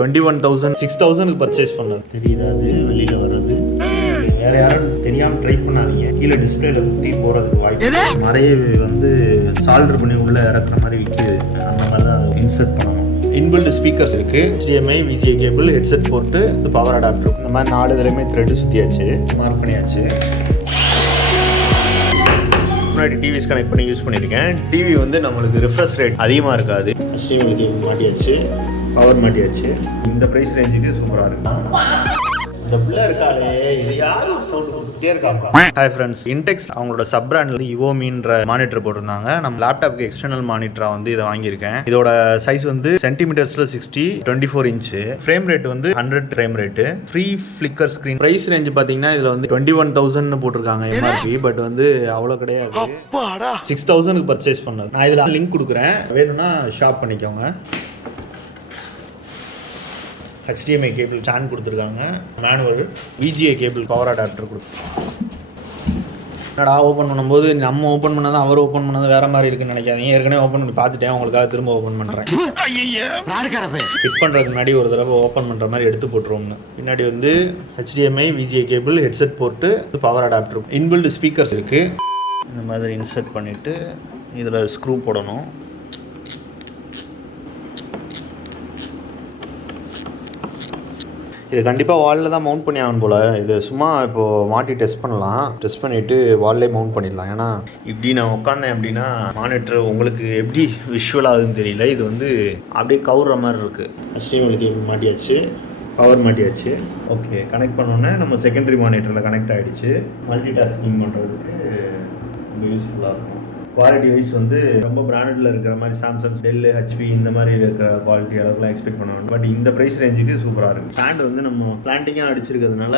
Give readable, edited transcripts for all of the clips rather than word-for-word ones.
21,000 6,000 purchase பண்ணது தெரியுது. அது வெளியில் வர்றது வேறு யாரும் தெரியாமல் ட்ரை பண்ணாதீங்க. கீழே டிஸ்பிளேல குத்தி போகிறதுக்கு வாய்ப்பு. மறைய வந்து சால்டர் பண்ணி உள்ளே இறக்குற மாதிரி விற்கிது. அந்த மாதிரி தான் இன்சர்ட் பண்ணணும். இன்பில்ட் ஸ்பீக்கர்ஸ் இருக்குது. HDMI VGA கேபிள், ஹெட்செட் போட்டு இந்த பவர் அடாப்டர், இந்த மாதிரி 4 இதுலையுமே த்ரெட்டு சுற்றியாச்சு, மார்க் பண்ணியாச்சு. முன்னாடி டிவிஸ் கனெக்ட் பண்ணி யூஸ் பண்ணியிருக்கேன். டிவி வந்து நம்மளுக்கு ரிஃப்ரெஷ் ரேட் அதிகமாக இருக்காது. HDMI கேபிள் மாட்டியாச்சு, பவர் மாட்டியாச்சு. இந்த ப்ரைஸ் ரேஞ்சுக்கு சூப்பராக இருக்கும். இந்த பிள்ளை இருக்காளே, இது யாரும் சவுண்ட் கொடுத்துட்டே இருக்காங்க. ஹாய் ஃப்ரெண்ட்ஸ், இன்டெக்ஸ் அவங்களோட சப் பிராண்ட்ல இவோமின்ற மானிட்டர் போட்டிருந்தாங்க. நம்ம லேப்டாப்க்கு எக்ஸ்டர்னல் மானிட்டரா வந்து இதை வாங்கியிருக்கேன். இதோட சைஸ் வந்து சென்டிமீட்டர்ஸ்ல 60, 24 இன்ச்சு. ஃப்ரேம் ரேட் வந்து 100 frame rate. Free flicker screen. Price range பாத்தீங்கன்னா இதுல வந்து 21,000 போட்டிருக்காங்க MRP. பட் வந்து அவ்வளோ கிடையாது. 6,000 பர்ச்சேஸ் பண்ணது. நான் இதுல லிங்க் கொடுக்குறேன், வேணும்னா ஷாப் பண்ணிக்கோங்க. HDMI கேபிள் ஸ்டாண்ட் கொடுத்துருக்காங்க. Manual VGA cable power adapter என்னடா ஓப்பன் பண்ணும்போது நம்ம ஓப்பன் பண்ணால் தான் அவர் ஓப்பன் பண்ணால் வேறு மாதிரி இருக்குன்னு நினைக்காதீங்க. ஏற்கனவே ஓப்பன் பண்ணி பார்த்துட்டேன், உங்களுக்காக திரும்ப ஓப்பன் பண்ணுறேன். ஃபிட் பண்ணுறதுக்கு முன்னாடி ஒரு தடவை ஓப்பன் பண்ணுற மாதிரி எடுத்து போட்டுருவோம்னு. பின்னாடி வந்து HDMI VGA கேபிள், ஹெட்செட் போட்டு பவர் அடாப்டர், இன்பில்ட் ஸ்பீக்கர்ஸ் இருக்குது. இந்த மாதிரி இன்சர்ட் பண்ணிவிட்டு இதில் ஸ்க்ரூ போடணும். இது கண்டிப்பாக வாலில் தான் மவுண்ட் பண்ணி ஆகணும் போல். இது சும்மா இப்போது மாட்டி டெஸ்ட் பண்ணலாம். டெஸ்ட் பண்ணிவிட்டு வால்லே மவுண்ட் பண்ணிடலாம். ஏன்னா இப்படி நான் உட்காந்தேன் அப்படின்னா மானிட்டர் உங்களுக்கு எப்படி விஷுவல் ஆகுதுன்னு தெரியல. இது வந்து அப்படியே கவுற மாதிரி இருக்குது. HDMI கேபிள் மாட்டியாச்சு, பவர் மாட்டியாச்சு. ஓகே, கனெக்ட் பண்ணோன்னே நம்ம செகண்டரி மானிட்டரில் கனெக்ட் ஆகிடுச்சு. மல்டி டாஸ்கிங் பண்ணுறதுக்கு ரொம்ப யூஸ்ஃபுல்லாக இருக்கும். குவாலிட்டி வைஸ் வந்து ரொம்ப பிராண்டடில் இருக்கிற மாதிரி சாம்சங், டெல், HP இந்த மாதிரி இருக்கிற குவாலிட்டி அளவுக்குலாம் எக்ஸ்பெக்ட் பண்ணுவாங்க. பட் இந்த ப்ரைஸ் ரேஞ்சுக்கு சூப்பராக இருக்குது. ஸ்டாண்ட் வந்து நம்ம பிளான்டிங்காக அடிச்சிருக்கிறதுனால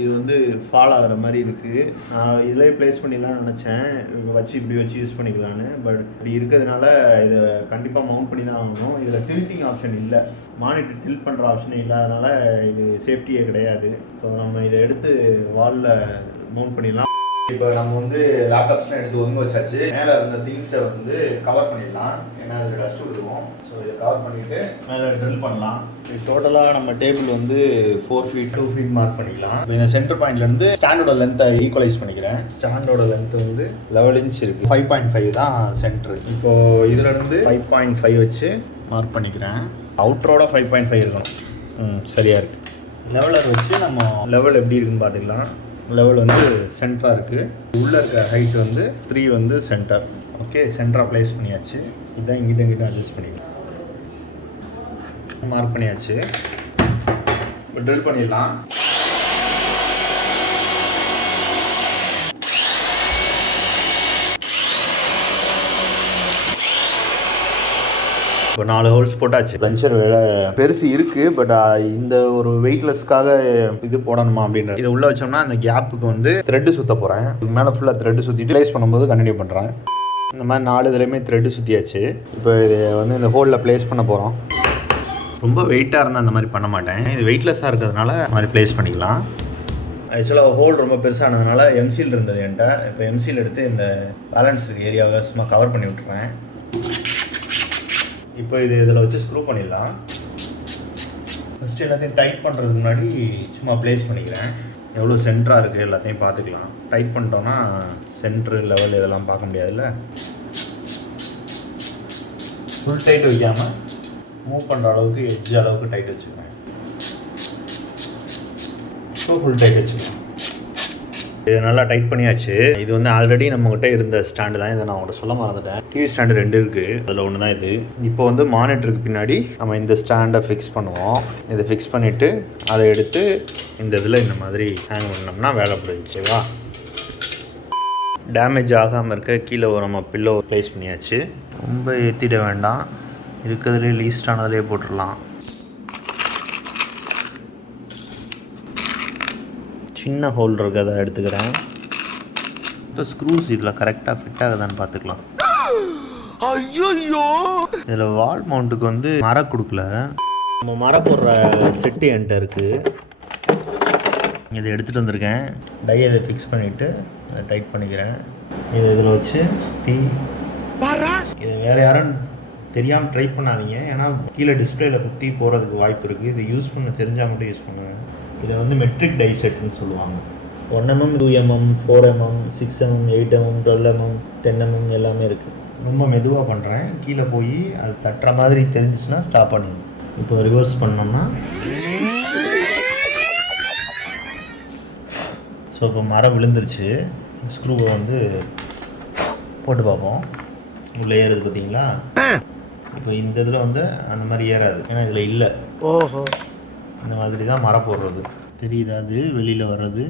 இது வந்து ஃபால் ஆகிற மாதிரி இருக்குது. நான் இதிலே ப்ளேஸ் பண்ணிடலாம்னு நினச்சேன், வச்சு இப்படி வச்சு யூஸ் பண்ணிக்கலான்னு. பட் இப்படி இருக்கிறதுனால இதை கண்டிப்பாக மவுண்ட் பண்ணி தான் ஆகணும். இதில் டில்ட்டிங் ஆப்ஷன் இல்லை, மானிட்டர் டில்ட் பண்ணுற ஆப்ஷனே இல்லாதனால இது சேஃப்டியே கிடையாது. ஸோ நம்ம இதை எடுத்து வாலில் மவுண்ட் பண்ணிடலாம். இப்போ நம்ம வந்து லேப்டாப்ஸ்லாம் எடுத்து ஒதுங்க வச்சாச்சு. மேலே இருந்த திங்ஸை வந்து கவர் பண்ணிடலாம், ஏன்னா அதில் டஸ்ட் விடுவோம். ஸோ இதை கவர் பண்ணிவிட்டு மேலே ட்ரில் பண்ணலாம். இது டோட்டலாக நம்ம டேபிள் வந்து 4 feet 2 feet மார்க் பண்ணிக்கலாம். இப்போ இந்த சென்டர் பாயிண்ட்லேருந்து ஸ்டாண்டோட லென்த்தை ஈக்குவலைஸ் பண்ணிக்கிறேன். ஸ்டாண்டோட லென்த்து வந்து 11 inch இருக்குது. 5.5 தான் சென்ட்ரு. இப்போது இதிலேருந்து 5.5 வச்சு மார்க் பண்ணிக்கிறேன். அவுட்டரோட 5.5 இருக்கணும். சரியாக இருக்குது. லெவலர் வச்சு நம்ம லெவல் எப்படி இருக்குன்னு பார்த்துக்கலாம். லெவல் வந்து சென்டராக இருக்குது. உள்ளே இருக்க ஹைட் வந்து 3 வந்து சென்டர். ஓகே, சென்டராக ப்ளேஸ் பண்ணியாச்சு. இதுதான் இங்கிட்ட அட்ஜஸ்ட் பண்ணிக்கலாம். மார்க் பண்ணியாச்சு. இப்போ ட்ரில் பண்ணிடலாம். இப்போ 4 ஹோல்ஸ் போட்டாச்சு. லஞ்சர் வேலை பெருசு இருக்குது. பட் இந்த ஒரு வெயிட்லெஸ்க்காக இது போடணுமா அப்படின்ற இதை உள்ளே வச்சோம்னா அந்த கேப்புக்கு வந்து த்ரெட்டு சுற்ற போகிறேன். மேலே ஃபுல்லாக த்ரெட்டு சுற்றிட்டு ப்ளேஸ் பண்ணும்போது கண்டினியூ பண்ணுறேன். இந்த மாதிரி 4 இதுலையுமே த்ரெட்டு சுற்றியாச்சு. இப்போ இது வந்து இந்த ஹோலில் ப்ளேஸ் பண்ண போகிறோம். ரொம்ப வெயிட்டாக இருந்தால் அந்த மாதிரி பண்ண மாட்டேன். இது வெயிட்லெஸ்ஸாக இருக்கிறதுனால மாதிரி ப்ளேஸ் பண்ணிக்கலாம். ஆக்சுவலாக ஹோல் ரொம்ப பெருசானதுனால MCL இருந்தது என்கிட்ட. இப்போ MCL எடுத்து இந்த பேலன்ஸ் இருக்க ஏரியாவை சும்மா கவர் பண்ணி விட்டுறேன். இப்போ இது இதில் வச்சு ஸ்க்ரூ பண்ணிடலாம். ஃபஸ்ட்டு எல்லாத்தையும் டைட் பண்ணுறதுக்கு முன்னாடி சும்மா ப்ளேஸ் பண்ணிக்கிறேன். எவ்வளோ சென்டராக இருக்குது எல்லாத்தையும் பார்த்துக்கலாம். டைட் பண்ணிட்டோன்னா சென்ட்ரு லெவல் இதெல்லாம் பார்க்க முடியாதுல்ல. ஃபுல் டைட் வைக்காமல் மூவ் பண்ணுற அளவுக்கு எட்ஜ் அளவுக்கு டைட் வச்சுக்கிறேன். ஸோ ஃபுல் டைட் வச்சுக்கிறேன். இது நல்லா டைட் பண்ணியாச்சு. இது வந்து ஆல்ரெடி நம்மகிட்ட இருந்த ஸ்டாண்டு தான். இதை நான் உங்கள்கிட்ட சொல்ல மறந்துட்டேன். டிவி ஸ்டாண்டு 2 இருக்குது, அதில் ஒன்று தான் இது. இப்போ வந்து மானிட்டருக்கு பின்னாடி நம்ம இந்த ஸ்டாண்டை ஃபிக்ஸ் பண்ணுவோம். இதை ஃபிக்ஸ் பண்ணிவிட்டு அதை எடுத்து இந்த இதில் இந்த மாதிரி ஹேங் பண்ணோம்னா வேலை முடிஞ்சுவா. டேமேஜ் ஆகாமல் இருக்க கீழே நம்ம பில்லோ ப்ளேஸ் பண்ணியாச்சு. ரொம்ப ஏற்றிட வேண்டாம், இருக்கிறதுலே லீஸ்டானதுலேயே போட்டுடலாம். சின்ன ஹோல் இருக்குது, அதை எடுத்துக்கிறேன். இப்போ ஸ்க்ரூஸ் இதில் கரெக்டாக ஃபிட் ஆகுதான்னு பார்த்துக்கலாம். இதில் வால் மவுண்ட்டுக்கு வந்து மரம் கொடுக்கல. நம்ம மரம் போடுற செட்டு என்கிட்ட இருக்குது. இதை எடுத்துகிட்டு வந்திருக்கேன். டையை இதை ஃபிக்ஸ் பண்ணிவிட்டு அதை டைட் பண்ணிக்கிறேன். இதை இதில் வச்சு சுற்றி இதை வேறு யாரும் தெரியாமல் ட்ரை பண்ணாதீங்க, ஏன்னா கீழே டிஸ்பிளேல குத்தி போகிறதுக்கு வாய்ப்பு இருக்குது. இதை யூஸ் பண்ண தெரிஞ்சால் மட்டும் யூஸ் பண்ணுங்கள். இதை வந்து மெட்ரிக் டை செட்னு சொல்லுவாங்க. 1mm, 2mm, 4mm, 6mm, 8mm, 12mm, 10mm எல்லாமே இருக்குது. ரொம்ப மெதுவாக பண்ணுறேன். கீழே போய் அது தட்டுற மாதிரி தெரிஞ்சிச்சுன்னா ஸ்டாப் பண்ணுங்க. இப்போ ரிவர்ஸ் பண்ணோம்னா ஸோ இப்போ மரம் விழுந்துருச்சு. ஸ்க்ரூவை வந்து போட்டு பார்ப்போம். உள்ளே ஏறுது பார்த்தீங்களா? இப்போ இந்த இதில் வந்து அந்த மாதிரி ஏறாது, ஏன்னா இதில் இல்லை. ஓஹோ, இந்த மாதிரி தான் மரம் போடுறது. தெரியுது, அது வெளியில் வர்றது,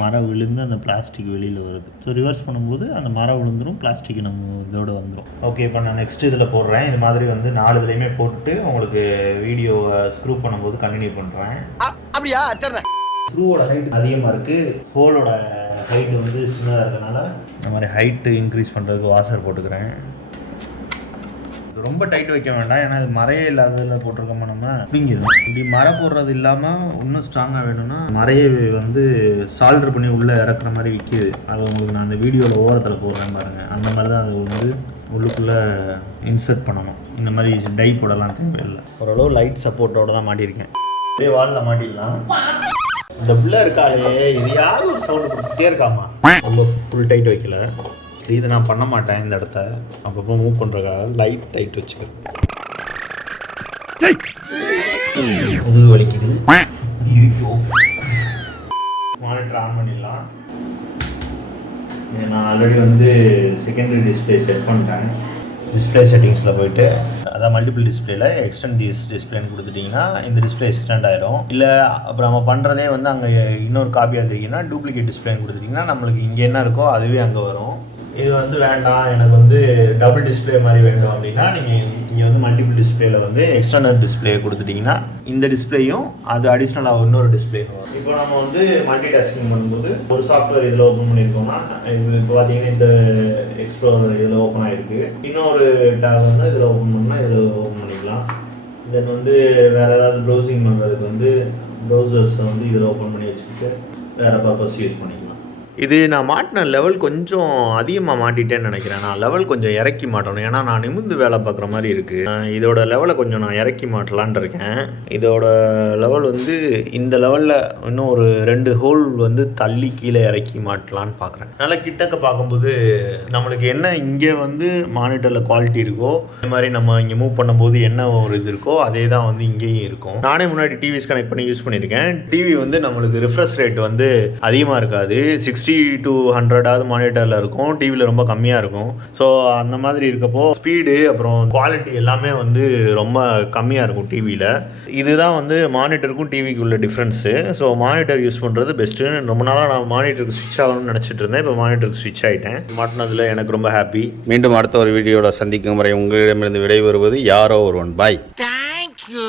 மரம் விழுந்து அந்த பிளாஸ்டிக் வெளியில் வருது. ஸோ ரிவர்ஸ் பண்ணும்போது அந்த மரம் விழுந்துடும், பிளாஸ்டிக் நம்ம இதோடு வந்துடும். ஓகே, இப்போ நான் நெக்ஸ்ட் இதில் போடுறேன். இது மாதிரி வந்து 4 இதுலேயுமே போட்டுட்டு உங்களுக்கு வீடியோவை ஸ்க்ரூ பண்ணும்போது கண்டினியூ பண்ணுறேன். அப்படியா? ஸ்க்ரூவோட ஹைட் அதிகமாக இருக்குது, ஹோலோட ஹைட்டு வந்து சின்னதாக இருக்கிறதுனால இந்த மாதிரி ஹைட்டு இன்க்ரீஸ் பண்ணுறதுக்கு வாஷர் போட்டுக்கிறேன். ரொம்ப டைட் வைக்க வேண்டாம், ஏன்னா அது மரையே இல்லாததில் போட்டிருக்கோமா நம்ம பிடிங்கிடும். இப்படி மரை போடுறது இல்லாமல் இன்னும் ஸ்ட்ராங்காக வேணும்னா மரையை வந்து சால்டர் பண்ணி உள்ளே இறக்குற மாதிரி விற்கிது. அது உங்களுக்கு நான் அந்த வீடியோவில் ஓரத்தில் போடுறேன் பாருங்கள். அந்த மாதிரி தான் அது வந்து உள்ளுக்குள்ளே இன்சர்ட் பண்ணணும். இந்த மாதிரி டை போடலாம் தேவையில்லை. ஓரளவு லைட் சப்போர்ட்டோடு தான் மாட்டியிருக்கேன். அப்படியே வாலில் மாட்டிடலாம். இந்த பிள்ளை இருக்காளே, இது யாரும் ஒரு சவுண்டு கொடுத்துட்டே இருக்காமா. ரொம்ப ஃபுல் டைட் வைக்கல. இதை நான் பண்ண மாட்டேன். இந்த இடத்த அப்பப்போ மூவ் பண்ணுறதுக்காக லைட் டைட் வச்சுக்கிறேன். முதுகு வலிக்குது. மானிட்டர் ஆன் பண்ணிடலாம். நான் ஆல்ரெடி வந்து செகண்டரி டிஸ்பிளே செட் பண்ணிட்டேன். டிஸ்பிளே செட்டிங்ஸில் போயிட்டு அதான் மல்டிபிள் டிஸ்பிளேல எக்ஸ்டெண்ட் திஸ் டிஸ்பிளேன்னு கொடுத்துட்டிங்கன்னா இந்த டிஸ்பிளே எக்ஸ்டெண்ட் ஆயிரும். இல்லை அப்புறம் நம்ம பண்ணுறதே வந்து அங்கே இன்னொரு காப்பியாக இருந்தீங்கன்னா டூப்ளிகேட் டிஸ்பிளேன்னு கொடுத்துட்டிங்கன்னா நம்மளுக்கு இங்கே என்ன இருக்கோ அதுவே அங்கே வரும். இது வந்து வேண்டாம், எனக்கு வந்து டபுள் டிஸ்பிளே மாதிரி வேண்டும் அப்படின்னா நீங்கள் இங்கே வந்து மல்டிபிள் டிஸ்பிளேல வந்து எக்ஸ்டர்னல் டிஸ்பிளே கொடுத்துட்டிங்கன்னா இந்த டிஸ்பிளேயும் அது அடிஷ்னலாக இன்னொரு டிஸ்பிளே வரும். இப்போ நம்ம வந்து மல்டி டாஸ்கிங் பண்ணும்போது ஒரு சாஃப்ட்வேர் இதில் ஓப்பன் பண்ணியிருக்கோம்னா இப்போ பார்த்தீங்கன்னா இந்த எக்ஸ்ப்ளோரர் இதில் ஓப்பன் ஆகிருக்கு. இன்னொரு டேப் வந்து இதில் ஓப்பன் பண்ணால் இதில் ஓப்பன் பண்ணிக்கலாம். தென் வந்து வேறு ஏதாவது ப்ரௌசிங் பண்ணுறதுக்கு வந்து ப்ரௌசர்ஸை வந்து இதில் ஓப்பன் பண்ணி வச்சுக்கிட்டு வேறு பர்பஸ் யூஸ் பண்ணிக்கலாம். இது நான் மாட்டின லெவல் கொஞ்சம் அதிகமாக மாட்டிட்டேன்னு நினைக்கிறேன். நான் லெவல் கொஞ்சம் இறக்கி மாட்டணும், ஏன்னா நான் நிமிர்ந்து வேலை பார்க்குற மாதிரி இருக்குது. இதோட லெவலை கொஞ்சம் நான் இறக்கி மாட்டலான் இருக்கேன். இதோட லெவல் வந்து இந்த லெவலில் இன்னும் ஒரு 2 ஹோல் வந்து தள்ளி கீழே இறக்கி மாட்டலான்னு பார்க்குறேன். நல்லா கிட்டக்க பார்க்கும்போது நம்மளுக்கு என்ன இங்கே வந்து மானிட்டரில் குவாலிட்டி இருக்கோ, இந்த மாதிரி நம்ம இங்கே மூவ் பண்ணும்போது என்ன ஒரு இது இருக்கோ அதே தான் வந்து இங்கேயும் இருக்கும். நானே முன்னாடி டிவிஸ் கனெக்ட் பண்ணி யூஸ் பண்ணியிருக்கேன். டிவி வந்து நம்மளுக்கு ரிஃப்ரெஷ் ரேட் வந்து அதிகமாக இருக்காது. 60 to 100 மானிட்டரில் இருக்கும், டிவியில் ரொம்ப கம்மியாக இருக்கும். ஸோ அந்த மாதிரி இருக்கப்போ ஸ்பீடு அப்புறம் குவாலிட்டி எல்லாமே வந்து ரொம்ப கம்மியாக இருக்கும் டிவியில். இதுதான் வந்து மானிட்டருக்கும் டிவிக்கு உள்ள டிஃப்ரென்ஸு. ஸோ மானிட்டர் யூஸ் பண்ணுறது பெஸ்ட்டு. ரொம்ப நாளாக நான் மானிட்டருக்கு ஸ்விட்ச் ஆகணும்னு நினச்சிட்டு இருந்தேன். இப்போ மானிட்டருக்கு ஸ்விட்ச் ஆகிட்டேன். மாட்டினதில் எனக்கு ரொம்ப ஹாப்பி. மீண்டும் அடுத்த ஒரு வீடியோவில் சந்திக்கும் வரை உங்களிடமிருந்து விடைபெறுவது யாரோ ஒருவன். பாய். தேங்க்யூ.